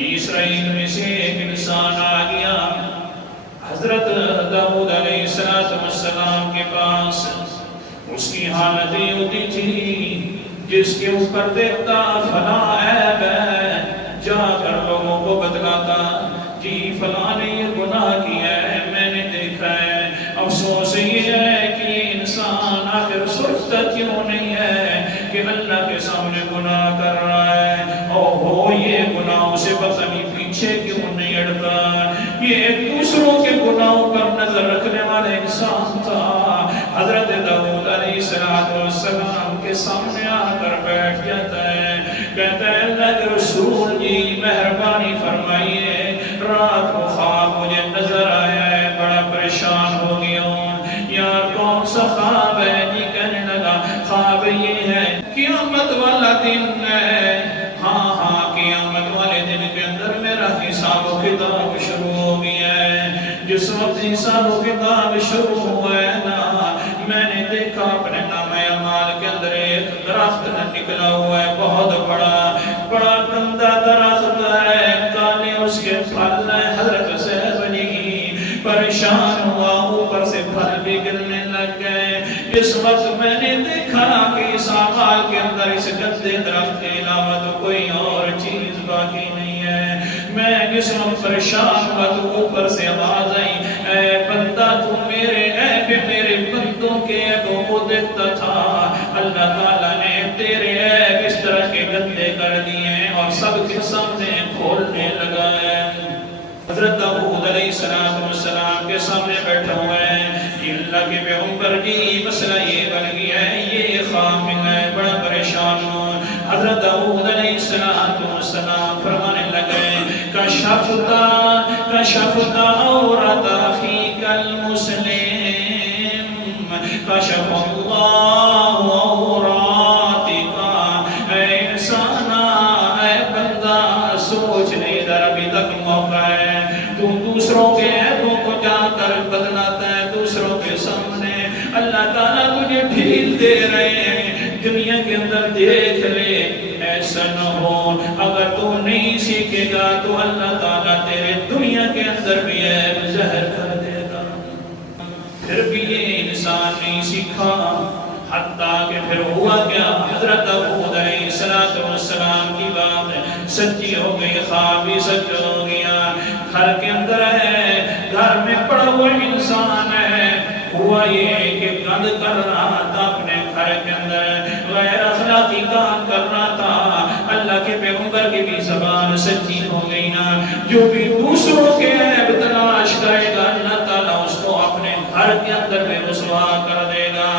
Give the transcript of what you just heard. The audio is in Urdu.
بنی اسرائیل میں سے ایک انسان آ گیا حضرت داؤد علیہ السلام کے پاس. اس کی حالت یہ ہوتی تھی جس کے اوپر دیکھتا فلاں عیب ہے جا کر لوگوں کو بتلاتا جی فلاں نے یہ گناہ کیا ہے میں نے دیکھا ہے. افسوس یہ ہے کہ انسان آخر سوچتا کیوں نہیں ہے کہ اللہ کے سامنے گناہ کر رہا ہے. اوہو یہ گناہوں سے پتہ نہیں پیچھے کیوں نہیں ہٹتا. یہ دوسروں کے گناہوں پر نظر رکھنے والا انسان تھا. حضرت داؤد علیہ السلام کے سامنے آ کر بیٹھ جاتا ہے. کہتا ہے اللہ کے رسول جی مہربانی فرمائیے رات کو خواب مجھے نظر آیا ہے بڑا پریشان ہو گیا ہوں. یار کون سا خواب ہے؟ جی کہنے لگا خواب یہ ہے قیامت والا دن ہے. ہاں ہاں قیامت والے دن کے اندر میرا حساب و کتاب شروع ہو گیا ہے. جس وقت حساب و کتاب شروع ہوا ہے نا میں نے دیکھا اپنے نامہ اعمال کے اندر ایک درخت نکلا ہوا ہے بہت بڑا بڑا گندا درخت ہے کالے اس کے پھل ہیں. حضرت صاحب نہیں پریشان ہوا اوپر سے پھل بھی گرنے لگ گئے. اس وقت میں نے دیکھا کہ اس اعمال کے اندر اس گندے درخت کے علاوہ تو کوئی اور چیز باقی نہیں ہے. میں جس وقت پریشان ہوا تو اوپر سے آواز آئی اے بندہ تو میرے عیب میرے بندوں کے عیبوں کو دیکھتا تھا. اللہ تعالیٰ نے تیرے عیب اس طرح کے گندے کر دیے اور سب کے سامنے کھولنے لگا ہے. حضرت داؤد علیہ السلام کے سامنے بیٹھا ہوا ہے. اللہ کے پیغمبر جی مسئلہ یہ بن گیا ہے یہ خواب ملا ہے بڑا پریشان ہوں. حضرت داؤد علیہ السلام فرمانے لگے کشفت عورت اخیک المسلم کشف اللہ عوراتک. اے انسان اے بندہ سوچ نہیں در ابھی تک موقع ہے تو دوسروں کے عیبوں کو جا کر بدلاتا ہے دوسروں کے سامنے. اللہ تعالیٰ تجھے ڈھیل دے رہے ہیں دنیا کے اندر دیکھ لے. ایسا نہ ہو اگر تو نہیں سیکھے گا تو اللہ تعالیٰ تیرے دنیا کے اندر بھی عیب ظاہر کر دے گا. پھر بھی یہ انسان نہیں سیکھا حتیٰ کہ پھر ہوا کیا حضرت داؤد علیہ السلام کی بات سچی ہو گئی خواب بھی سچ ہو گیا. گھر کے اندر ہے گھر میں پڑا ہوا انسان ہے. ہوا یہ کہ گند کر رہا تھا اپنے گھر کے اندر غیر اخلاقی کام کر رہا تھا. اللہ کے پیغمبر کی بھی زبان سچی ہو گئی نا. جو بھی دوسروں کے عیب تلاش کرے گا اللہ تعالیٰ اس کو اپنے گھر کے اندر میں رسوا کر دے گا.